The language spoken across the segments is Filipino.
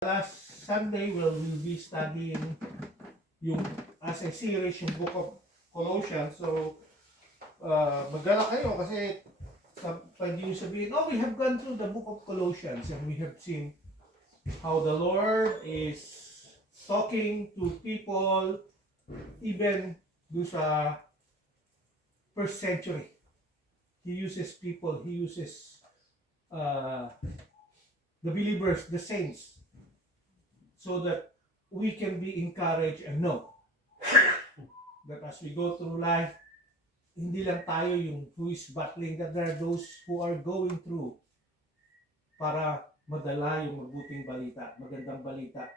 Last Sunday, we'll be studying yung as a series yung book of Colossians. So, magdala kayo kasi pwede nyo sabihin, oh, we have gone through the book of Colossians and we have seen how the Lord is talking to people even do sa first century. He uses people, he uses the believers, the saints, so that we can be encouraged and know that as we go through life, hindi lang tayo yung who is battling, that there are those who are going through para madala yung mabuting balita, magandang balita,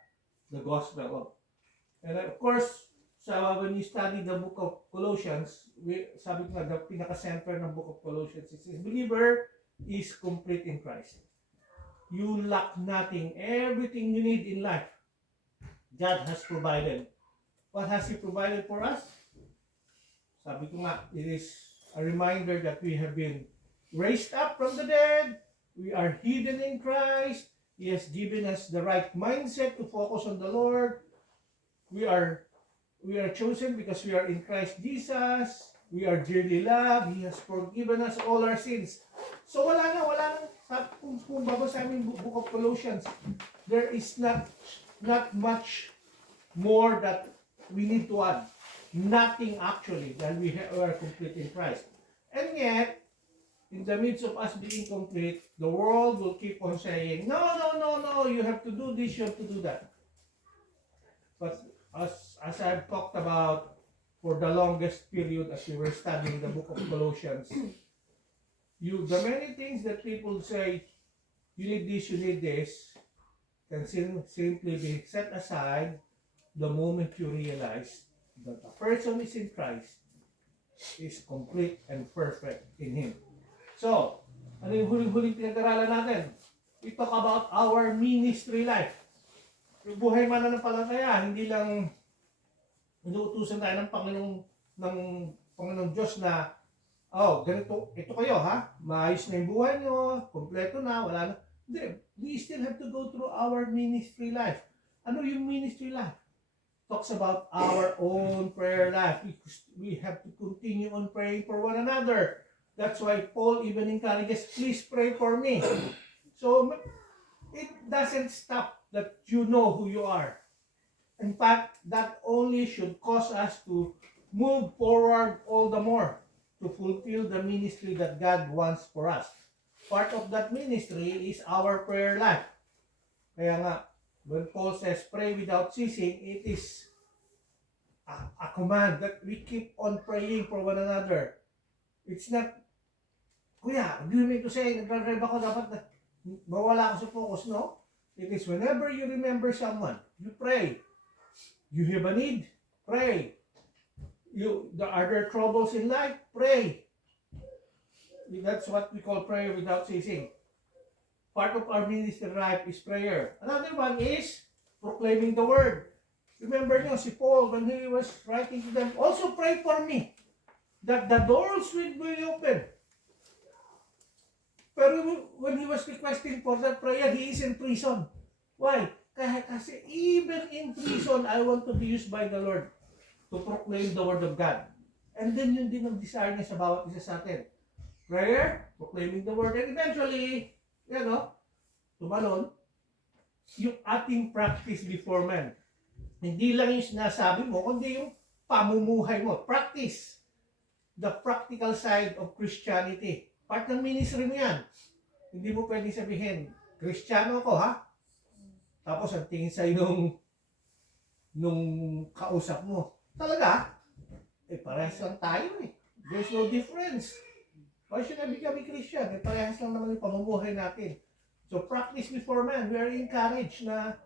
the gospel of. And of course, when you study the book of Colossians, sabi ko nga, the pinaka-center ng book of Colossians is believer is complete in Christ. You lack nothing. Everything you need in life, God has provided. What has He provided for us? Sabi ko nga, it is a reminder that we have been raised up from the dead. We are hidden in Christ. He has given us the right mindset to focus on the Lord. We are chosen because we are in Christ Jesus. We are dearly loved. He has forgiven us all our sins. So wala na. Kung babasahin yung book of Colossians, there is not much more that we need to add. Nothing actually, that we are complete in Christ. And yet, in the midst of us being complete, the world will keep on saying, no, you have to do this, you have to do that. But as I've talked about for the longest period as we were studying the book of Colossians, the many things that people say, you need this, can simply be set aside the moment you realize that a person is in Christ, is complete and perfect in Him. So, ano yung huling-huling pinag-aralan natin? We talk about our ministry life. Yung buhay mananampalataya, hindi lang inuutusan tayo ng Panginoong Diyos na, oh, ganito, ito kayo ha, maayos na yung buhay nyo, kompleto na, wala na. Hindi, we still have to go through our ministry life. Ano yung ministry life? Talks about our own prayer life. We have to continue on praying for one another. That's why Paul even encourages, please pray for me. So, it doesn't stop that you know who you are. In fact, that only should cause us to move forward all the more to fulfill the ministry that God wants for us. Part of that ministry is our prayer life. Kaya nga, when Paul says pray without ceasing, it is a command that we keep on praying for one another. It's not, kuya, do you mean to say, nagdadrive ako, dapat mawala ako sa focus, no? It is whenever you remember someone, you pray. You have a need, pray. Are there troubles in life? Pray. That's what we call prayer without ceasing. Part of our ministry life is prayer. Another one is proclaiming the word. Remember nyo, si Paul, when he was writing to them, also pray for me, that the doors will be open. Pero when he was requesting for that prayer, he is in prison. Why? Kasi even in prison, I want to be used by the Lord to proclaim the word of God. And then yun din ang desire niya sa bawat isa sa atin. Prayer, proclaiming the word, and eventually, tumalon, yung ating practice before men. Hindi lang yung sinasabi mo, kundi yung pamumuhay mo. Practice. The practical side of Christianity. Part ng ministry mo yan. Hindi mo pwedeng sabihin, Kristiyano ako ha? Tapos ang tingin sa'yo nung kausap mo. Talaga? Parehas lang tayo eh. There's no difference. Why should I become a Christian? Parehas lang naman yung pamumuhay natin. So practice before man. We are encouraged na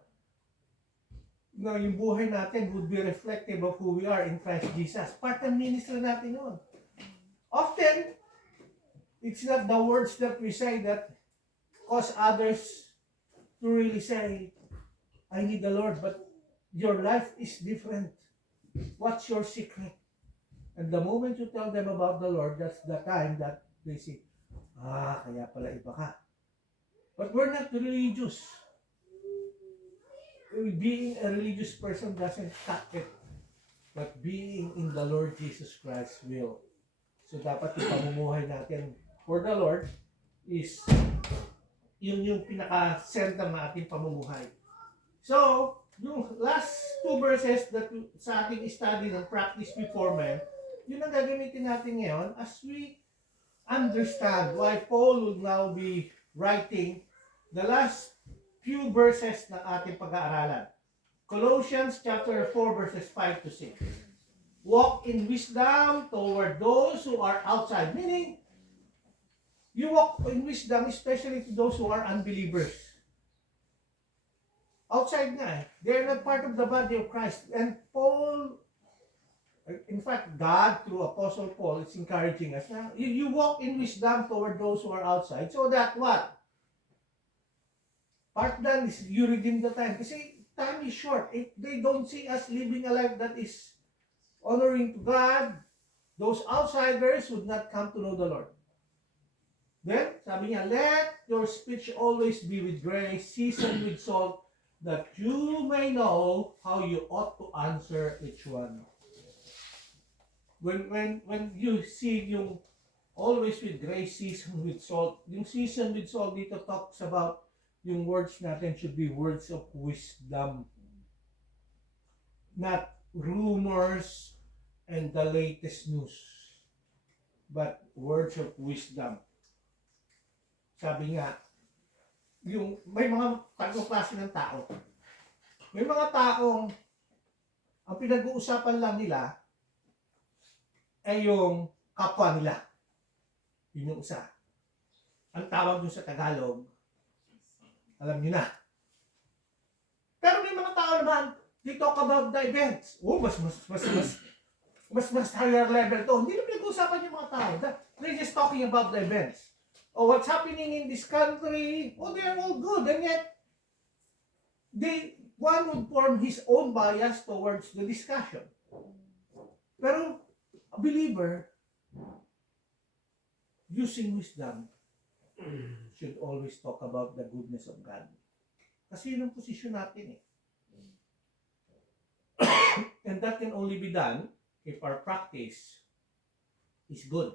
yung buhay natin would be reflective of who we are in Christ Jesus. Part ng ministry natin yun. Often, it's not the words that we say that cause others to really say, I need the Lord, but your life is different. What's your secret? And the moment you tell them about the Lord, that's the time that they say, kaya pala iba ka. But we're not religious. being a religious person doesn't cut it, but being in the Lord Jesus Christ will. So dapat yung pamumuhay natin for the Lord is yun yung pinaka-center ng ating pamumuhay. So, yung last two verses that sa ating study ng practice before men, yun ang gagamitin natin ngayon as we understand why Paul will now be writing the last few verses ng ating pag-aaralan. Colossians chapter 4 verses 5 to 6. Walk in wisdom toward those who are outside. Meaning, you walk in wisdom especially to those who are unbelievers. Outside nga eh. They're not part of the body of Christ. And Paul, in fact, God through Apostle Paul is encouraging us na you walk in wisdom toward those who are outside so that what? Part done is you redeem the time. Kasi time is short. If they don't see us living a life that is honoring to God, those outsiders would not come to know the Lord. Then, sabi niya, let your speech always be with grace, seasoned with salt, that you may know how you ought to answer each one. When you see yung always with grace, seasoned with salt, yung seasoned with salt dito talks about yung words natin should be words of wisdom. Not rumors and the latest news, but words of wisdom. Sabi nga, yung may mga tatlong klase ng tao. May mga taong ang pinag-uusapan lang nila ay yung kapwa nila. Yun yung isa. Ang tawag dun sa Tagalog, alam niyo na. Pero may mga tao naman, they talk about the events. Oh, mas higher level to. Hindi na pinag-uusapan yung mga tao. They're just talking about the events. Oh, what's happening in this country? Oh, they're all good. And yet, one would form his own bias towards the discussion. Pero, a believer, using wisdom, should always talk about the goodness of God. Kasi yun ang posisyon natin eh. And that can only be done if our practice is good.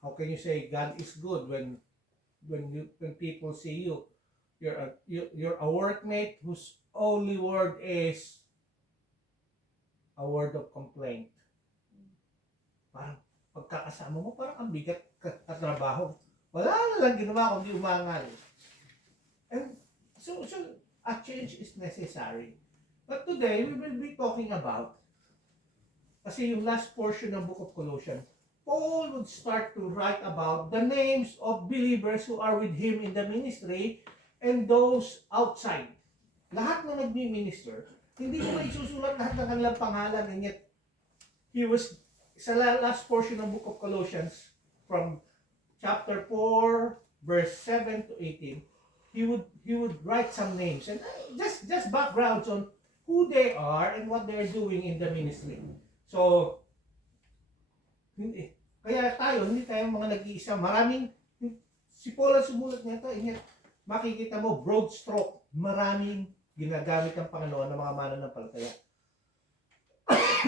How can you say God is good when people see you? You're a workmate whose only word is a word of complaint. Parang pagkakasama mo, parang ang bigat katrabaho. Wala na lang ginawa kundi umangal. And so a change is necessary. But today, we will be talking about, kasi yung last portion ng book of Colossians, Paul would start to write about the names of believers who are with him in the ministry and those outside. Lahat na nagmi-minister, hindi mo na isusulat lahat ng kanilang pangalan, and yet he was, sa last portion ng book of Colossians, from chapter 4, verse 7 to 18, he would write some names and just backgrounds on who they are and what they are doing in the ministry. So, kaya hindi tayo mga nag-iisa. Maraming, si Paul ang sumulat nito, makikita mo, broad stroke, maraming ginagamit ng Panginoon ng mga mananampalataya.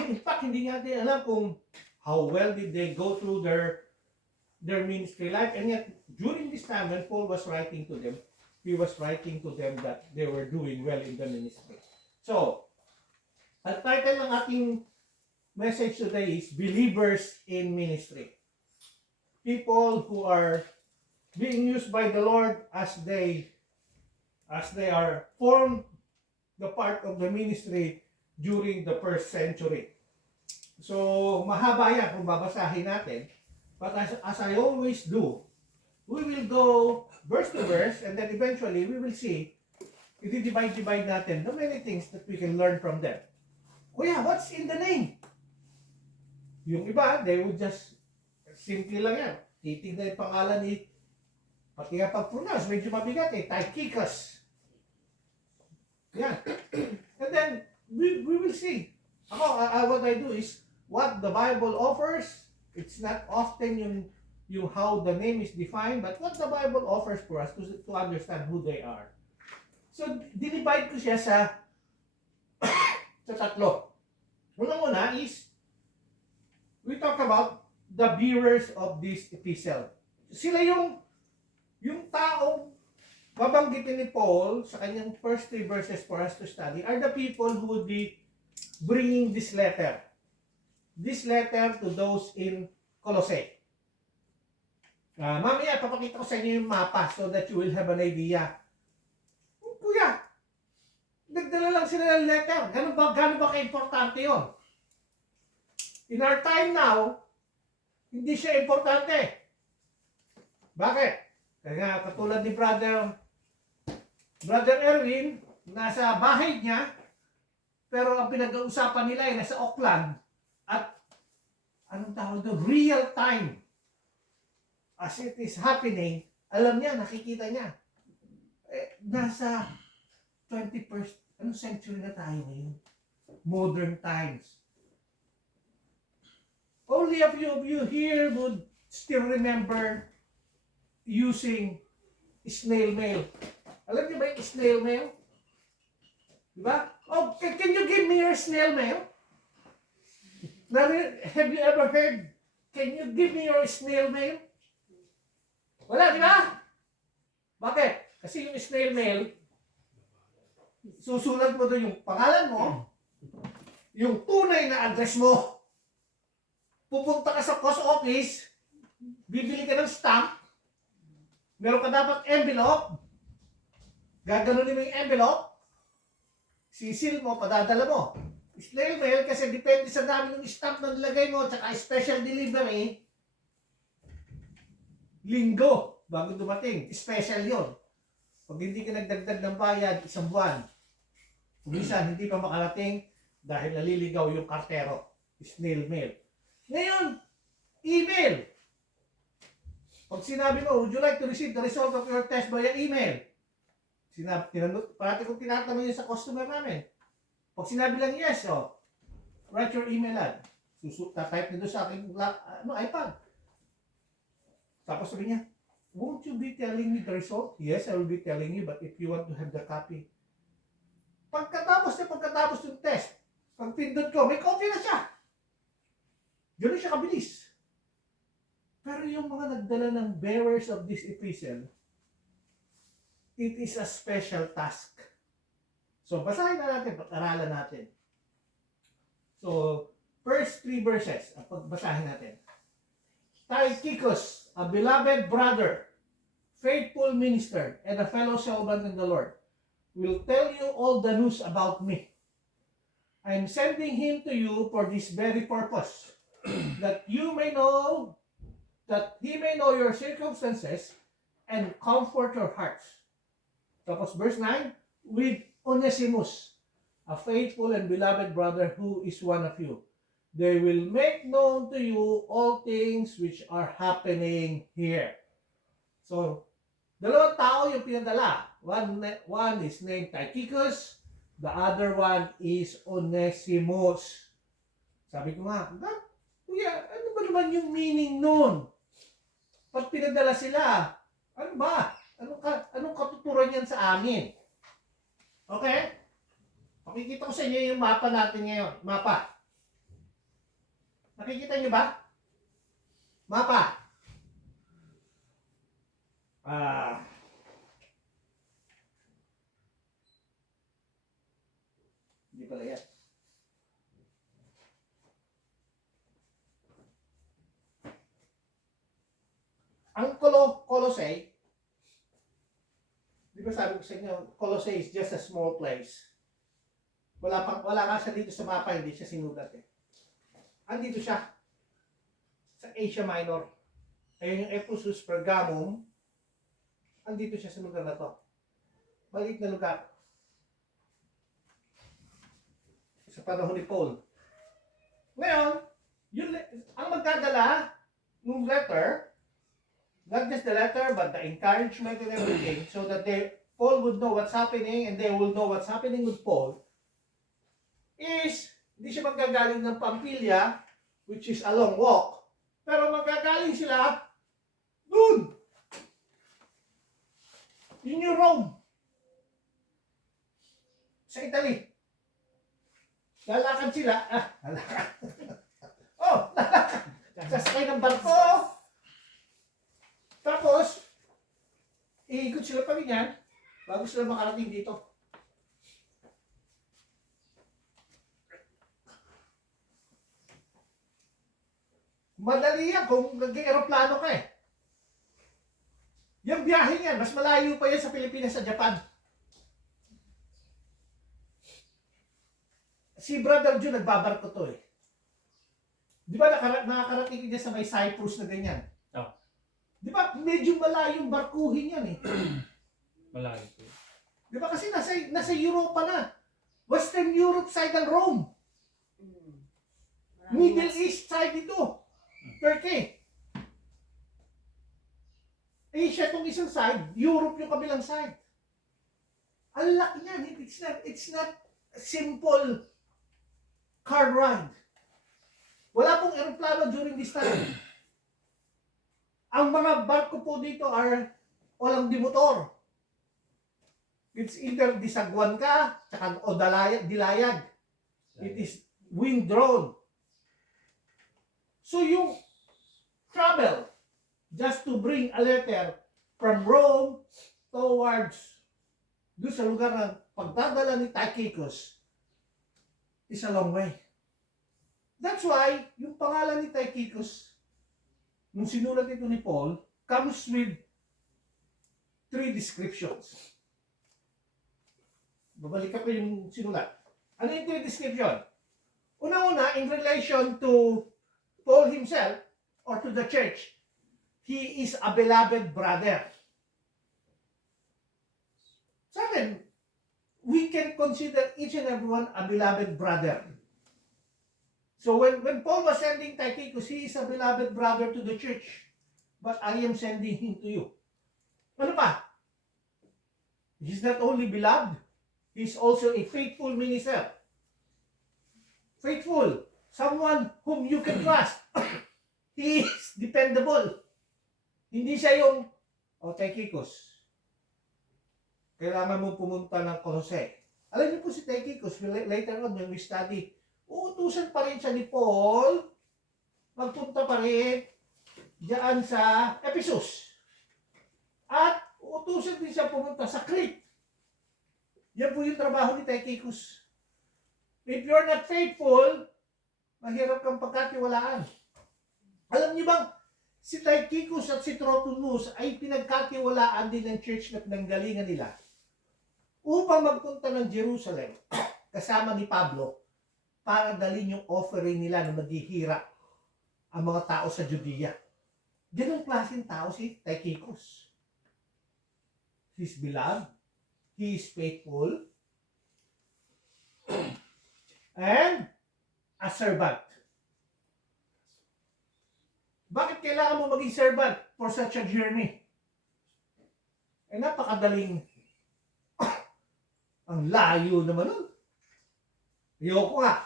In fact, hindi natin alam kung how well did they go through their ministry life. And yet, during this time when Paul was writing to them, he was writing to them that they were doing well in the ministry. So, ang title ng ating message today is Believers in Ministry. People who are being used by the Lord as they are formed the part of the ministry during the first century. So, mahaba yan kung babasahin natin. But as I always do, we will go verse to verse and then eventually we will see, i-divide natin the many things that we can learn from them. Kuya, what's in the name? Yung iba, they would just, simple lang yan. Titignan yung pangalan ni, pati nga pag-pronounce, medyo mabigat eh, Tychicus. Yan. And then, we will see. Ako, what I do is, what the Bible offers, it's not often yung how the name is defined, but what the Bible offers for us to understand who they are. So, dinivide ko siya sa tatlo. Unang-una is, we talk about the bearers of this epistle. Sila yung taong babanggitin ni Paul sa kanyang first 3 verses for us to study are the people who would be bringing this letter. This letter to those in Colossae. Mamaya, papakita ko sa inyo yung mapa so that you will have an idea. Kuya, nagdala lang sila ng letter. Gano'n ba ka-importante yun? In our time now, hindi siya importante. Bakit? Kaya katulad ni Brother Erwin, nasa bahay niya, pero ang pinag-uusapan nila ay nasa Auckland at anong tawag doon? Real time. As it is happening, alam niya, nakikita niya. Nasa 21st, anong century na tayo ngayon? Modern times. Only a few of you here would still remember using snail mail. Alam niyo ba yung snail mail? Diba? Oh, can you give me your snail mail? Have you ever heard, can you give me your snail mail? Wala, di ba? Bakit? Kasi yung snail mail, susulat mo doon yung pangalan mo, yung tunay na address mo, pupunta ka sa post office, bibili ka ng stamp, meron ka dapat envelope, gaganunin mo yung envelope, sisil mo, padadala mo. Snail mail kasi depende sa dami ng stamp na nilagay mo, tsaka special delivery, linggo bago dumating. Special yon. Pag hindi ka nagdagdag ng bayad, 1 buwan. Minsan, hindi pa makarating dahil naliligaw yung kartero. Snail mail. Ngayon, email. Pag sinabi mo, would you like to receive the result of your test via email? Parati kong tinatanong yun sa customer namin. Pag sinabi lang yes, write your email ad. Type nito sa aking iPad. Tapos sabi niya, won't you be telling me the result? Yes, I will be telling you, but if you want to have the copy. Pagkatapos ng test, pag pindot ko, may copy na siya. Gano'n siya kabilis. Pero yung mga nagdala ng bearers of this epistle, it is a special task. So, basahin na natin, pag-aralan natin. So, first 3 verses, ang pagbasahin natin. Tychicus, a beloved brother, faithful minister, and a fellow servant in the Lord, will tell you all the news about me. I am sending him to you for this very purpose, that he may know your circumstances and comfort your hearts. Tapos verse 9, with Onesimus, a faithful and beloved brother who is one of you. They will make known to you all things which are happening here. So, 2 tao yung pinadala. One is named Tychicus, the other one is Onesimus. Sabi ko nga, kuya, ano ba naman yung meaning nun? Pag pinadala sila, ano ba? Anong katuturan yan sa amin? Okay? Pakikita ko sa inyo yung mapa natin ngayon. Mapa. Nakikita niyo ba? Mapa. Hindi pala yan. Ang Colossae, di ba sabi ko sa inyo, Colossae is just a small place. Wala nga siya dito sa mapa, hindi siya sinulat eh. Andito siya sa Asia Minor. Kaya yung Ephesus, Pergamum, andito siya sa lugar na to. Maliit na lugar. Sa panahon ni Paul. Ngayon, ang magdadala ng letter, not just the letter, but the encouragement and everything, so that Paul would know what's happening and they will know what's happening with Paul, is hindi siya magagaling ng Pampilya, which is a long walk, pero magagaling sila dun. Yun yung Rome. sa Italy. Lalakad sila. Lalakad. Lalakad. Sasakay ng barko. Tapos, iikot sila pa rin yan bago sila makarating dito. Madali yan kung nag-aeroplano ka eh. Yung biyahe yan, mas malayo pa yan sa Pilipinas sa Japan. Si Brother June, nagbabarko to eh. Di ba nakakarating niya sa may Cyprus na ganyan? Oh. Di ba medyo malayong barkuhin yan eh. Malayo po. Di ba kasi nasa Europa na. Western Europe side ng Rome. Middle East side ito. Turkey. Asia itong isang side, Europe yung kabilang side. Ang laki niyan. It's not a simple car ride. Wala pong aeroplano during this time. Ang mga barko po dito are walang dimotor. It's either disagwan ka, o dilayag. It is wind drone. So yung travel just to bring a letter from Rome towards doon sa lugar ng pagdadala ni Tychicus is a long way. That's why yung pangalan ni Tychicus nung sinulat ito ni Paul comes with 3 descriptions. Babalik ko yung sinulat. Ano yung 3 description? Una-una, in relation to Paul himself or to the church, he is a beloved brother. Sa akin, we can consider each and everyone a beloved brother. So when Paul was sending Tychicus, he is a beloved brother to the church. But I am sending him to you. Ano pa? He's not only beloved, he's also a faithful minister. Faithful. Someone whom you can trust. He is dependable. Hindi siya yung, Tychicus, kailangan mo pumunta ng Colossae. Alam niyo po si Tychicus, later on when we study, uutusan pa rin siya ni Paul, magpunta pa rin diyan sa Ephesus. At uutusan din siya pumunta sa Crete. Yan po yung trabaho ni Tychicus. If you're not faithful, mahirap kang pagkatiwalaan. Alam niyo bang, si Tychicus at si Trophimus ay pinagkatiwalaan din ng church na pinanggalingan nila upang magpunta ng Jerusalem kasama ni Pablo para dalhin yung offering nila na maghihirap ang mga tao sa Judea. Ganong klaseng tao si Tychicus. He's beloved, he is faithful, and a servant. Bakit kailangan mo maging servant for such a journey? Eh napakadaling. Ang layo naman nun. Ayoko nga.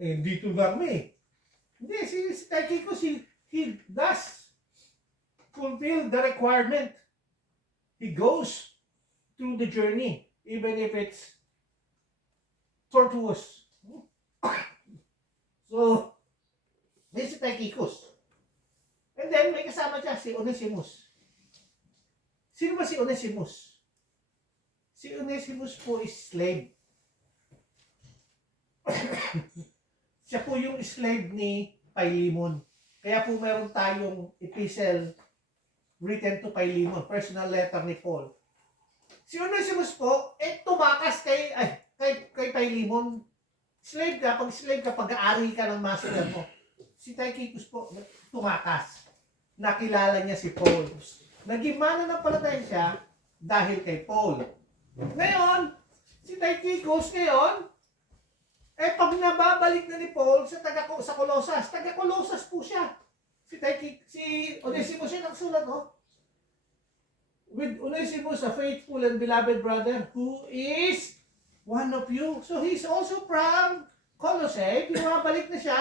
Dito lang kami. Hindi, si Tychicus, he does fulfill the requirement. He goes through the journey, even if it's tortuous. So, may si Tychicus. And then, may kasama siya, si Onesimus. Sino ba si Onesimus? Si Onesimus po is slave. Siya po yung slave ni Philemon. Kaya po meron tayong epistle written to Philemon, personal letter ni Paul. Si Onesimus po, tumakas kay Philemon. Slave ka, pag-aari ka ng master mo. Si Tychicus po, tumakas. Nakilala niya si Paul. Naging mananampalataya siya dahil kay Paul. Ngayon, si Tychicus pag nababalik na ni Paul sa Colossus, taga-Colossus po siya. Si Onesimus siya nagsulat, no? With Onesimus, a faithful and beloved brother who is one of you. So he's also from Colossae. Bumabalik na siya.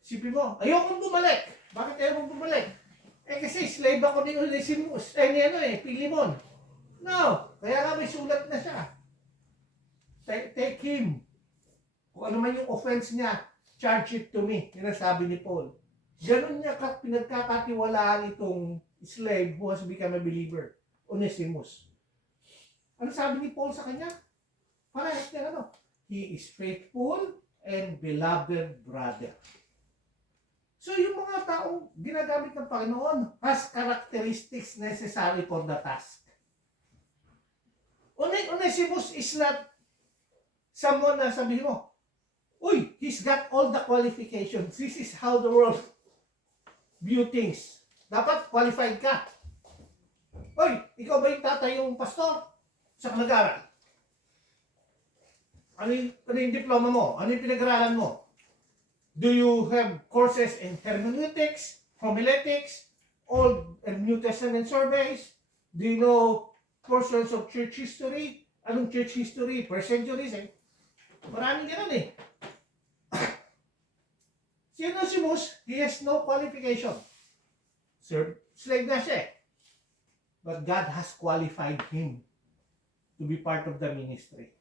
Sipin mo, ayokong bumalik. Bakit ayokong bumalik? Kasi slave ako ni Onesimus, Philemon. No, kaya nga may sulat na siya. take him. Kung ano man yung offense niya, charge it to me. Yun ang sabi ni Paul. Ganun niya pinagkakatiwalaan itong slave who has become a believer, Onesimus. Ano sabi ni Paul sa kanya? Parehas niya ano? He is faithful and beloved brother. So yung mga taong ginagamit ng Panginoon has characteristics necessary for the task. Onesimus is not someone na sabihin mo, uy, he's got all the qualifications. This is how the world view things. Dapat qualified ka. Uy, ikaw ba yung tatay yung pastor sa nag-aaral? Ano yung diploma mo? Ano yung pinag-aralan mo? Do you have courses in hermeneutics, homiletics, Old and New Testament surveys? Do you know portions of church history? Anong church history? First centuries eh. Maraming ganun eh. Si Onesimus, he has no qualification. Slave na siya eh. But God has qualified him to be part of the ministry.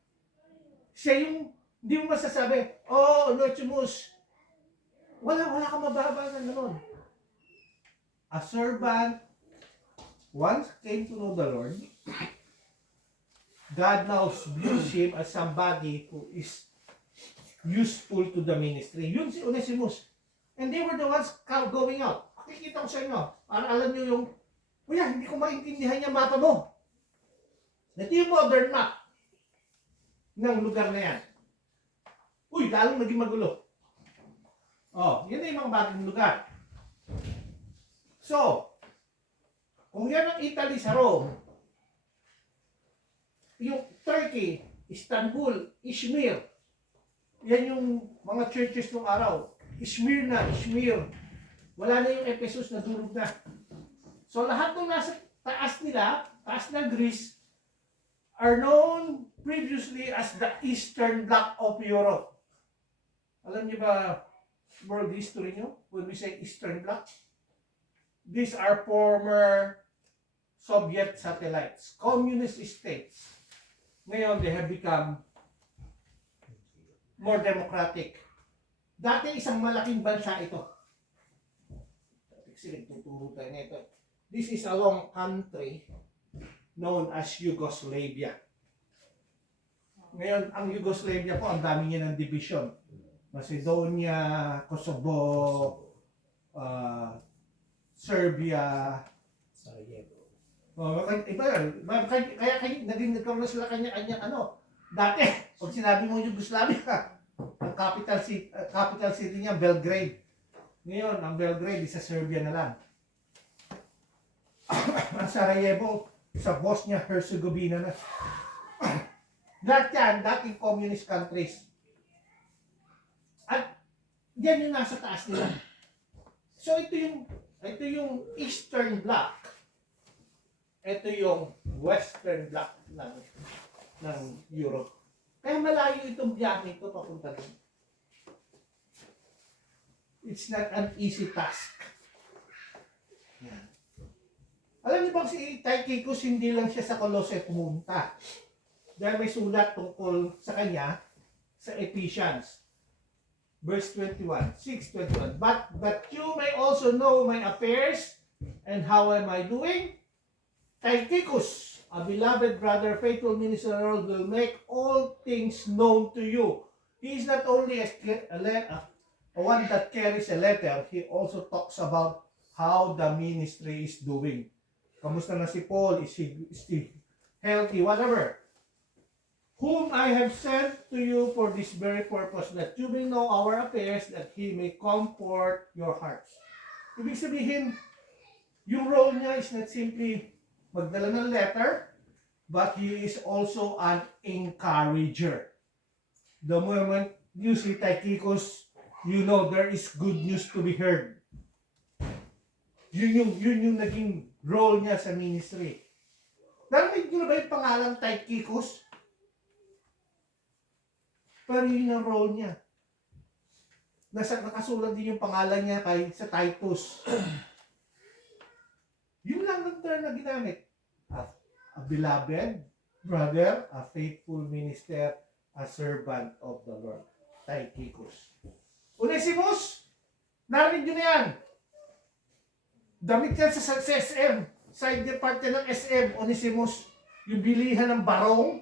Siya yung, hindi mo masasabi, oh, Onesimus, wala kang mababa na naman. A servant once came to know the Lord. God now views him as somebody who is useful to the ministry. Yun si Onesimus. And they were the ones going out. Pakikita ko sa inyo, para alam nyo yung, kuya, hindi ko maintindihan yung mapa mo. Ito yung modern map ng lugar na yan. Uy, lalong naging magulo. Oh, yan na yung mga bagong lugar. So, kung yan ang Italy sa Rome, yung Turkey, Istanbul, Izmir, yan yung mga churches ng araw. Izmir. Wala na yung Ephesus na durog na. So lahat ng nasa taas nila, taas ng Greece, are known previously as the Eastern Bloc of Europe. Alam niyo ba world history nyo when we say Eastern Bloc? These are former Soviet satellites, communist states. Ngayon, they have become more democratic. Dati isang malaking bansa ito. Sige, tuturo tayo nito. This is a long country known as Yugoslavia. Ngayon, ang Yugoslavia po, ang dami niya ng division. Macedonia, Kosovo, Serbia, Sarajevo. iba yan. Kaya nagkaroon sila kanya-kanya ano. Dati, pag sinabi mo Yugoslavia, ang capital city niya, Belgrade. Ngayon, ang Belgrade is sa Serbia na lang. Ang Sarajevo, sa Bosnia-Herzegovina na. Lahat yan, dating communist countries. At yan yung nasa taas nila. So ito yung Eastern Bloc. Ito yung Western Bloc ng Europe. Kaya malayo itong biyahe ito papunta doon. It's not an easy task. Yan. Alam niyo bang si Tychicus hindi lang siya sa Colossae pumunta. Dahil may sulat tungkol sa kanya sa Ephesians. Verse 21, 6:21. But you may also know my affairs and how am I doing? Tychicus, a beloved brother, faithful minister of the Lord, will make all things known to you. He is not only a one that carries a letter, he also talks about how the ministry is doing. Kamusta na si Paul? Is he healthy? Whatever. Whom I have sent to you for this very purpose, that you may know our affairs, that he may comfort your hearts. Ibig sabihin, yung role niya is not simply magdala ng letter, but he is also an encourager. The moment you see Tychicus, you know there is good news to be heard. Yun yung naging role niya sa ministry. Narinig niyo na ba yung pangalan Tychicus? Pero yun ang role niya. Nakasulat din yung pangalan niya sa Titus. Yun lang ang term na ginamit. A beloved brother, a faithful minister, a servant of the Lord. Tychicus. Onesimus, narinig nyo na yan. Damit yan sa SM. Side part yan ng SM, Onesimus. Yung bilihan ng barong.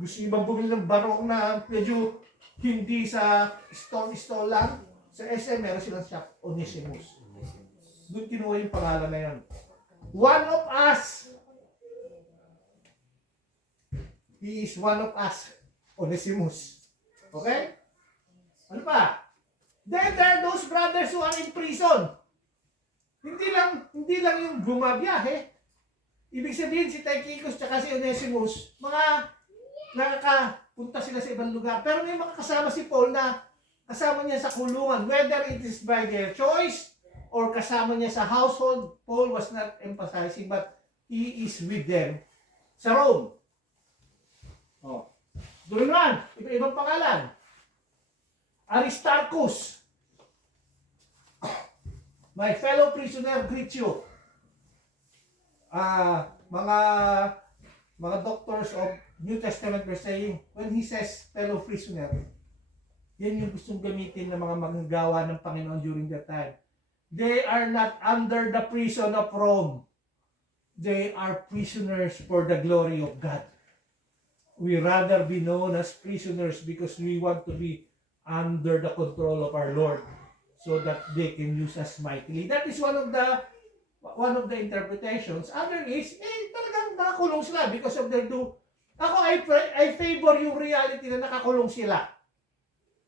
Gusto nyo bang bumili ng barong na medyo hindi sa stall lang? Sa SM, meron silang shop, Onesimus. Doon kinuha yung pangalan na yan. One of us. He is one of us, Onesimus. Okay? Ano pa? Then there are those brothers who are in prison. Hindi lang yung bumabiyahe. Ibig sabihin si Tychicus at si Onesimus, mga nakakapunta sila sa ibang lugar. Pero may makakasama si Paul na kasama niya sa kulungan. Whether it is by their choice or kasama niya sa household, Paul was not emphasizing but he is with them sa Rome. Oh. Doon naman, iba-ibang pangalan. Aristarchus. My fellow prisoner greet you. Mga doctors of New Testament were saying, when he says fellow prisoner, yan yung gustong gamitin ng mga manggagawa ng Panginoon during that time. They are not under the prison of Rome. They are prisoners for the glory of God. We rather be known as prisoners because we want to be under the control of our Lord so that they can use us mightily. That is one of the interpretations. Other is, talagang nakakulong sila because of their do. Ako, I favor yung reality na nakakulong sila.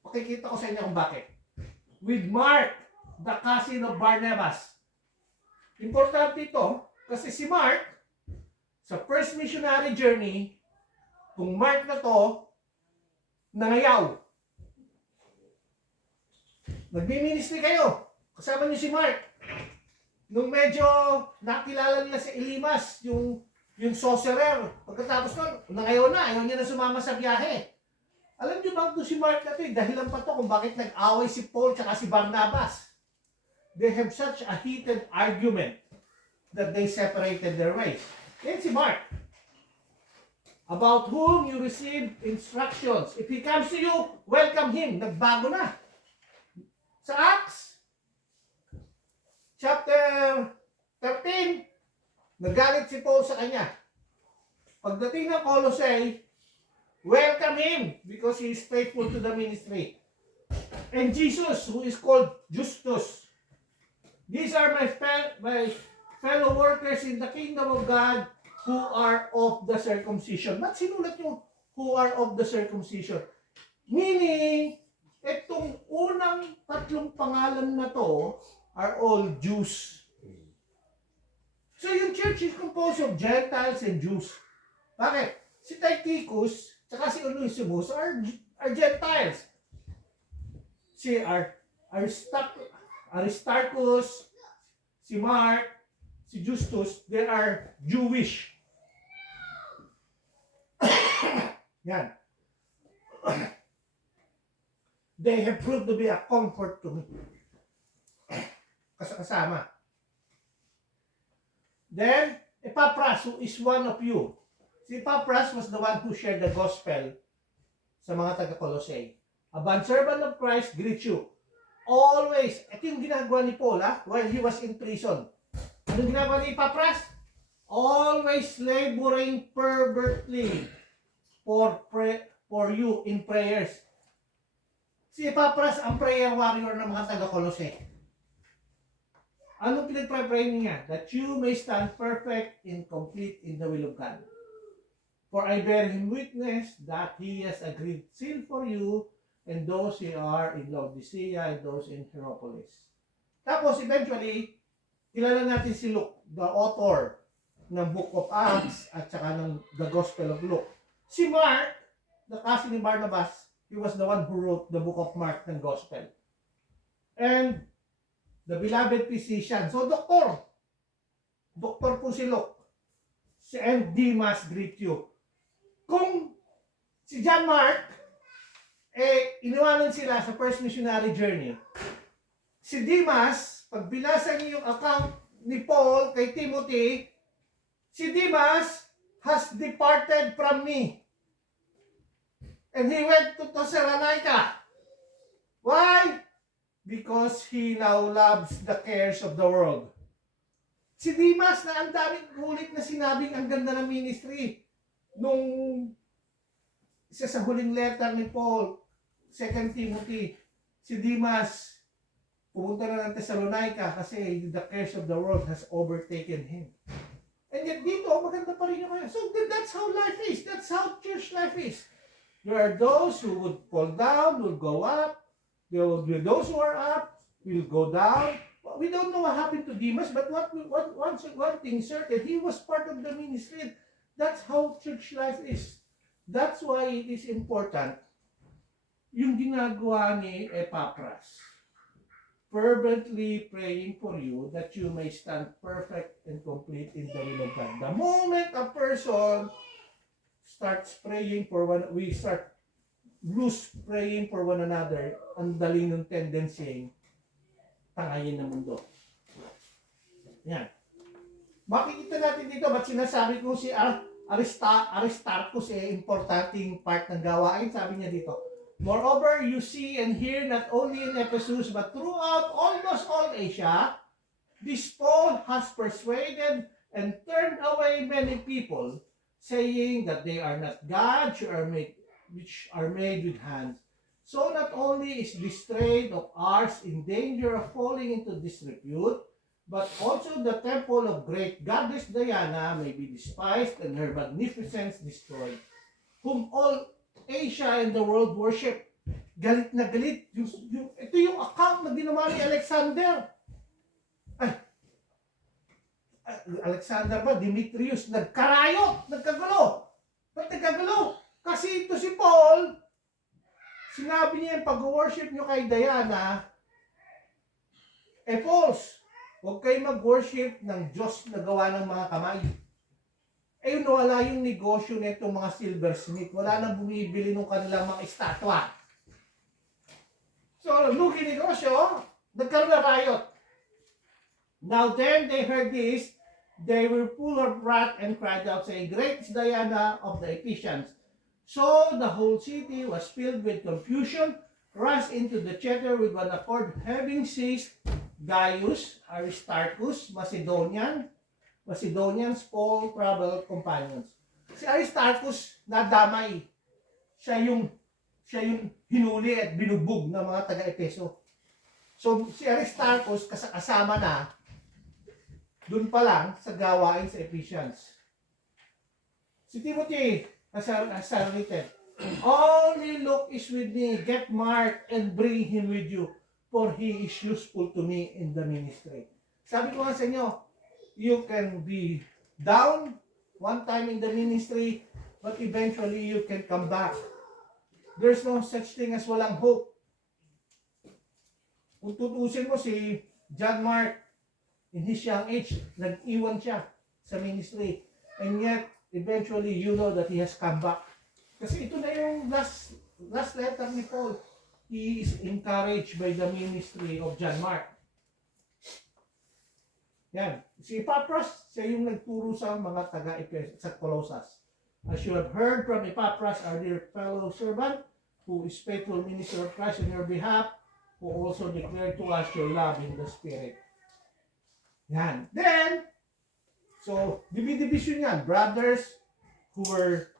Pakikita ko sa inyo kung bakit. With Mark, the cousin of Barnabas. Importante ito kasi si Mark, sa first missionary journey, kung Mark na to, nangayaw. Nagmi-ministry kayo. Kasama niyo si Mark. Nung medyo nakilala nila si Elimas, yung sorcerer. Pagkatapos nun, nangayaw na. Ayaw niya na sumama sa biyahe. Alam niyo ba kung si Mark na to, dahilan pa to kung bakit nag-away si Paul at si Barnabas. They have such a heated argument that they separated their ways. Yan si Mark. About whom you receive instructions. If he comes to you, welcome him. Nagbago na. Sa Acts, chapter 13, nagalit si Paul sa kanya. Pagdating ng Colossae, welcome him because he is faithful to the ministry. And Jesus, who is called Justus. These are my fellow workers in the kingdom of God who are of the circumcision. Ba't sinulat yung who are of the circumcision? Meaning, itong unang tatlong pangalan na to are all Jews. So yung church is composed of Gentiles and Jews. Bakit? Si Tychicus at si Onesimus are Gentiles. Si Aristarchus, si Mark, si Justus, they are Jewish. Yan. They have proved to be a comfort to me. Kasama. Then, Epaphras, who is one of you. Si Epaphras was the one who shared the gospel sa mga taga-Colossae. A bondservant of Christ greet you. Always, ito yung ginagawa ni Paul while he was in prison. Anong ginagawa ni Epaphras? Always laboring fervently for you in prayers. Si Epaphras ang prayer warrior ng mga taga-Colossae. Anong pinagpray niya? That you may stand perfect and complete in the will of God. For I bear him witness that he has a great zeal for you and those who are in Laodicea and those in Hierapolis. Tapos eventually, kilala natin si Luke, the author ng Book of Acts at saka ng the Gospel of Luke. Si Mark, the cousin ni Barnabas, he was the one who wrote the Book of Mark ng Gospel. And the beloved physician. So, doktor po si Luke. And Demas greet you. Kung si John Mark, iniwanan sila sa first missionary journey. Si Demas, pag binasa niyo yung account ni Paul kay Timothy, si Demas has departed from me. And he went to Thessalonica. Why? Because he now loves the cares of the world. Si Dimas na ang daming ulit na sinabing ang ganda ng ministry. Nung isa sa huling letter ni Paul, 2 Timothy, si Dimas pumunta na ng Thessalonica kasi the cares of the world has overtaken him. And yet dito, maganda pa rin yung kaya. So that's how life is. That's how church life is. There are those who would fall down, will go up. There will be those who are up, will go down. We don't know what happened to Demas, but one thing certain, he was part of the ministry. That's how church life is. That's why it is important yung ginagawa ni Epaphras. Fervently praying for you that you may stand perfect and complete in the will of God. The moment a person starts praying for we start lose praying for one another, ang daling ng tendency tangayin ng mundo. Yan. Makikita natin dito, ba't sinasabi ko si Aristarchus importanteng part ng gawain, sabi niya dito, moreover, you see and hear not only in Ephesus, but throughout almost all Asia, this Paul has persuaded and turned away many people, saying that they are not gods which are made with hands. So not only is this trade of ours in danger of falling into disrepute, but also the temple of great goddess Diana may be despised and her magnificence destroyed, whom all Asia and the world worship. Galit na galit. Ito yung account na ginawa ni Alexander. Alexander ba? Demetrius. Nagkarayot. Nagkagulo. Ba't nagkagulo? Kasi ito si Paul, sinabi niya yung pag-worship nyo kay Diana, false. Huwag kayo mag-worship ng Diyos na gawa ng mga kamay. Wala yung negosyo nitong mga silversmith. Wala nang bumibili ng kanilang mga estatwa. So, lugi negosyo, nagkaroon na riot. Now then, they heard this, they were full of wrath and cried out, saying, Great is Diana of the Ephesians. So the whole city was filled with confusion, rushed into the theater with one accord, having seized Gaius, Aristarchus, Macedonians, Paul, travel companions. Si Aristarchus nadamay. Siya yung hinuli at binugbog ng mga taga-Epeso. So si Aristarchus kasama na dun pa lang sa gawain sa Ephesians. Si Timothy, as written, only Luke is with me, get Mark and bring him with you, for he is useful to me in the ministry. Sabi ko nga sa inyo, you can be down one time in the ministry, but eventually you can come back. There's no such thing as walang hope. Kung tutusin mo si John Mark, in his young age, nag-iwan siya sa ministry. And yet, eventually, you know that he has come back. Kasi ito na yung last letter ni Paul. He is encouraged by the ministry of John Mark. Yan. Si Epaphras, siya yung nagturo sa mga sa Colossus. As you have heard from Epaphras, our dear fellow servant, who is faithful minister of Christ on your behalf, who also declared to us your love in the Spirit. Yan. Then, so, division yan. Brothers who were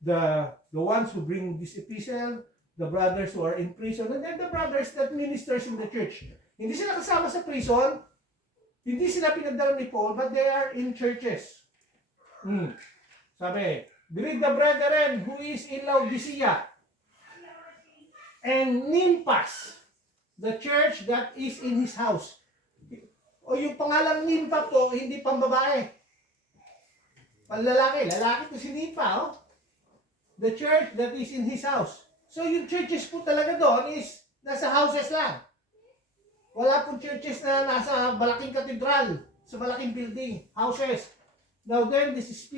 the ones who bring this epistle, the brothers who are in prison, and then the brothers that ministers in the church. Hindi sila kasama sa prison, hindi sila pinagdala ni Paul, but they are in churches. Sabi, greet the brethren who is in Laodicea, and Nymphas, the church that is in his house. O yung pangalang Nympha po, hindi pang babae. Panlalaki. Lalaki to si Nympha, oh. The church that is in his house. So yung churches po talaga doon is nasa houses lang. Wala pong churches na nasa malaking katedral, sa malaking building, houses. Now then, when this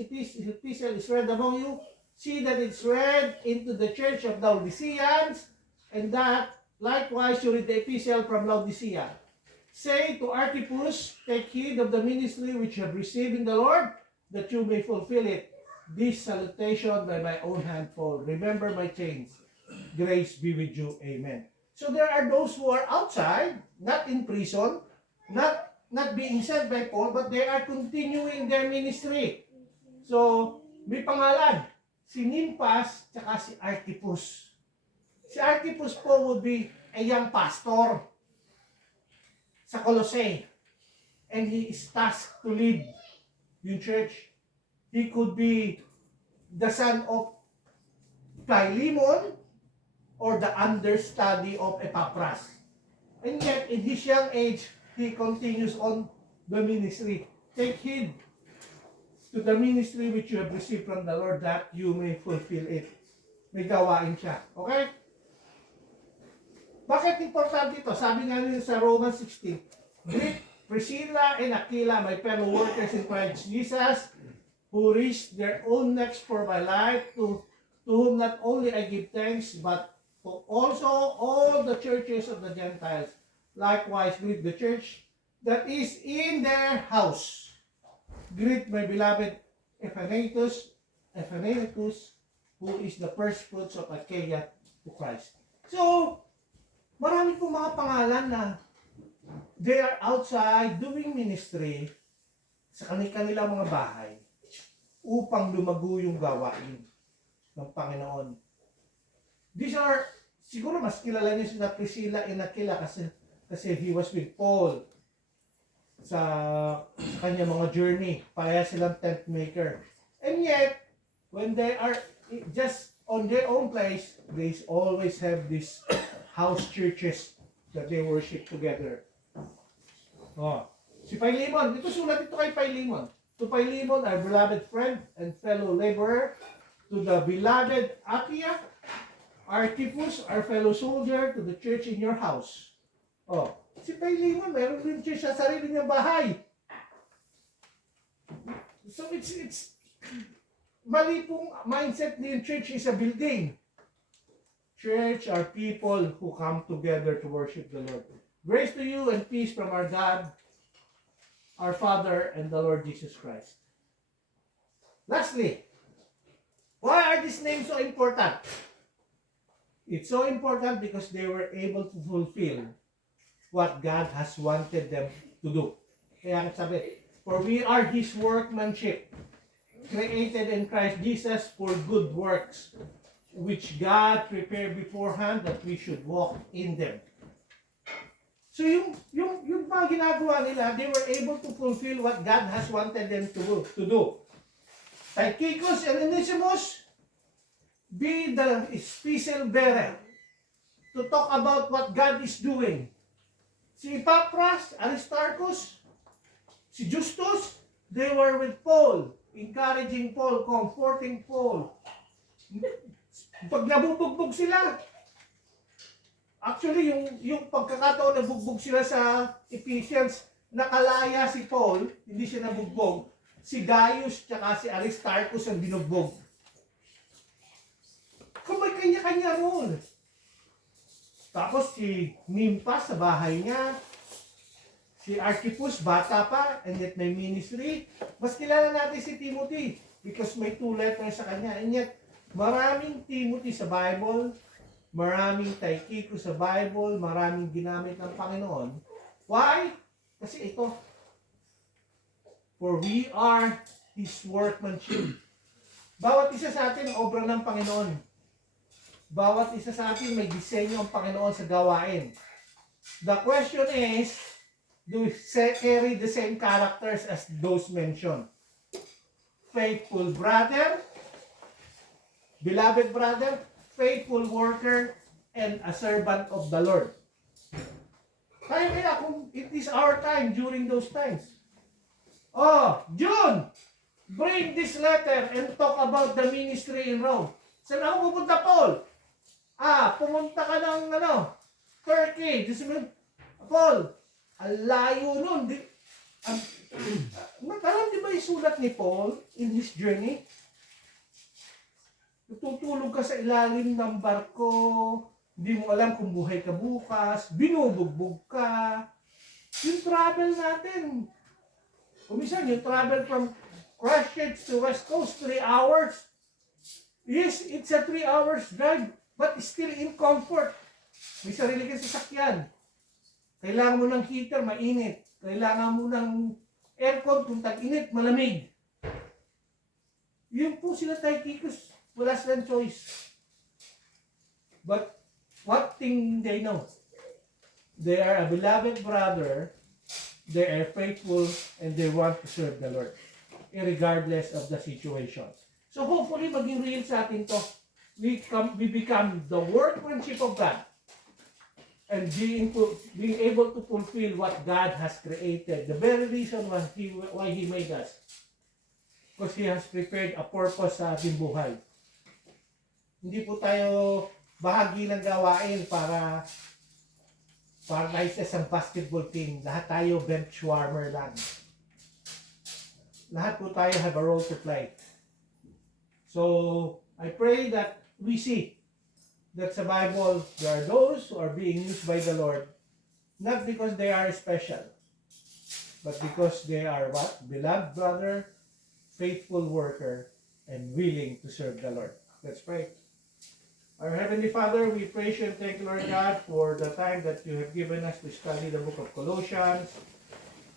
epistle is read among you, see that it's read into the church of Laodiceans, and that likewise you read the epistle from Laodicea. Say to Archippus, take heed of the ministry which you have received in the Lord, that you may fulfill it. this salutation by my own hand, Paul. Remember my chains. Grace be with you. Amen. So there are those who are outside, not in prison, not being sent by Paul, but they are continuing their ministry. So, may pangalan. Si Nimpas, tsaka si Archippus. Si Archippus po would be a young pastor sa Colossae. And he is tasked to lead yung church. He could be the son of Philemon or the understudy of Epaphras. And yet, in his young age, he continues on the ministry. Take heed to the ministry which you have received from the Lord that you may fulfill it. May gawain siya. Okay? Bakit importante ito? Sabi nga nila sa Romans 16, greet Priscilla and Aquila, my fellow workers in Christ Jesus, who risked their own necks for my life, to whom not only I give thanks, but to also all the churches of the Gentiles. Likewise, greet the church that is in their house. Greet my beloved Ephanetus, who is the first fruits of Achaia to Christ. So, marami pong mga pangalan na they are outside doing ministry sa kanilang mga bahay upang lumago yung gawain ng Panginoon. These are, siguro mas kilala niyo sila Priscilla and Aquila kasi he was with Paul sa kanya mga journey. Pareha silang tent maker. And yet, when they are just on their own place, they always have these house churches that they worship together. Oh, si Philemon, dito sulat ito kay Philemon. To Philemon, our beloved friend and fellow laborer, to the beloved Achaia, Archippus, our fellow soldier, to the church in your house. Oh, si Philemon, meron rin siya sa sarili niyang bahay. So it's mali pong mindset ni church is a building. Church are people who come together to worship the Lord. Grace to you and peace from our God, our Father, and the Lord Jesus Christ. Lastly, why are these names so important? It's so important because they were able to fulfill what God has wanted them to do. Kaya sabi, for we are His workmanship, created in Christ Jesus for good works, which God prepared beforehand that we should walk in them. So yung mga ginagawa nila, they were able to fulfill what God has wanted them to do. Tychicus and Onesimus, be the epistle bearer to talk about what God is doing. Si Epaphras, Aristarchus, si Justus, they were with Paul, encouraging Paul, comforting Paul. Pag nabubugbog sila, actually yung pagkakataon nabugbog sila sa Ephesians, nakalaya si Paul, hindi siya nabugbog. Si Gaius tsaka si Aristarchus ang binugbog. Kung may kanya-kanya role. Tapos si Nimpas sa bahay niya, si Archippus bata pa, and yet may ministry. Mas kilala natin si Timothy because may 2 letters sa kanya. And yet, maraming Timothy sa Bible, maraming Tychicus sa Bible, maraming ginamit ng Panginoon. Why? Kasi ito, for we are His workmanship. Bawat isa sa atin, obra ng Panginoon. Bawat isa sa atin, may disenyo ang Panginoon sa gawain. The question is, do we carry the same characters as those mentioned? Faithful brother, beloved brother, faithful worker, and a servant of the Lord. Kaya kung it is our time during those times. Oh, June, bring this letter and talk about the ministry in Rome. Saan ako pupunta, Paul? Pumunta ka ng Turkey. Paul, ang layo nun. Alam di ba isulat ni Paul in his journey? Tutulog ka sa ilalim ng barko, hindi mo alam kung buhay ka bukas, binubugbog ka. Yung travel natin. Kumisan, yung travel from Christchurch to West Coast, 3 hours. Yes, it's a 3 hours drive, but still in comfort. May sarili kang sasakyan. Kailangan mo ng heater, mainit. Kailangan mo ng aircon kung tag-init, malamig. Yun po sila Tychicus. Wala silang choice. But what thing they know? They are a beloved brother. They are faithful and they want to serve the Lord, regardless of the situation. So hopefully maging real sa atin to. We become the workmanship of God and being able to fulfill what God has created. The very reason why He made us. Because He has prepared a purpose sa ating buhay. Hindi po tayo bahagi ng gawain para tayo sa isang basketball team. Lahat tayo bench warmer lang. Lahat po tayo have a role to play. So, I pray that we see that sa Bible, there are those who are being used by the Lord, not because they are special, but because they are what? Beloved brother, faithful worker, and willing to serve the Lord. Let's pray. Our Heavenly Father, we praise you and thank you, Lord God, for the time that you have given us to study the book of Colossians.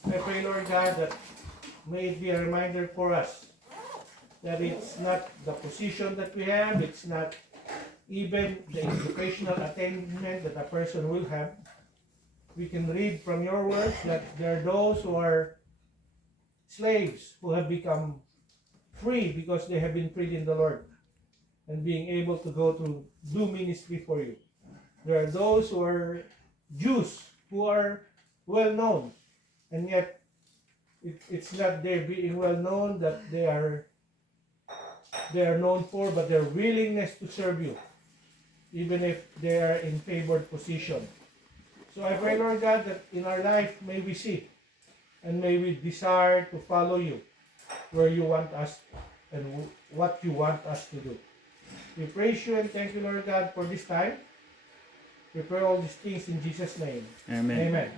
I pray, Lord God, that may it be a reminder for us that it's not the position that we have, it's not even the educational attainment that a person will have. We can read from your words that there are those who are slaves who have become free because they have been freed in the Lord and being able to go to do ministry for you. There are those who are Jews who are well known, and yet it's not their being well known that they are known for, but their willingness to serve you, even if they are in favored position. So I pray, Lord God, that in our life may we see and may we desire to follow you where you want us and what you want us to do. We praise you and thank you, Lord God, for this time. We pray all these things in Jesus' name. Amen. Amen.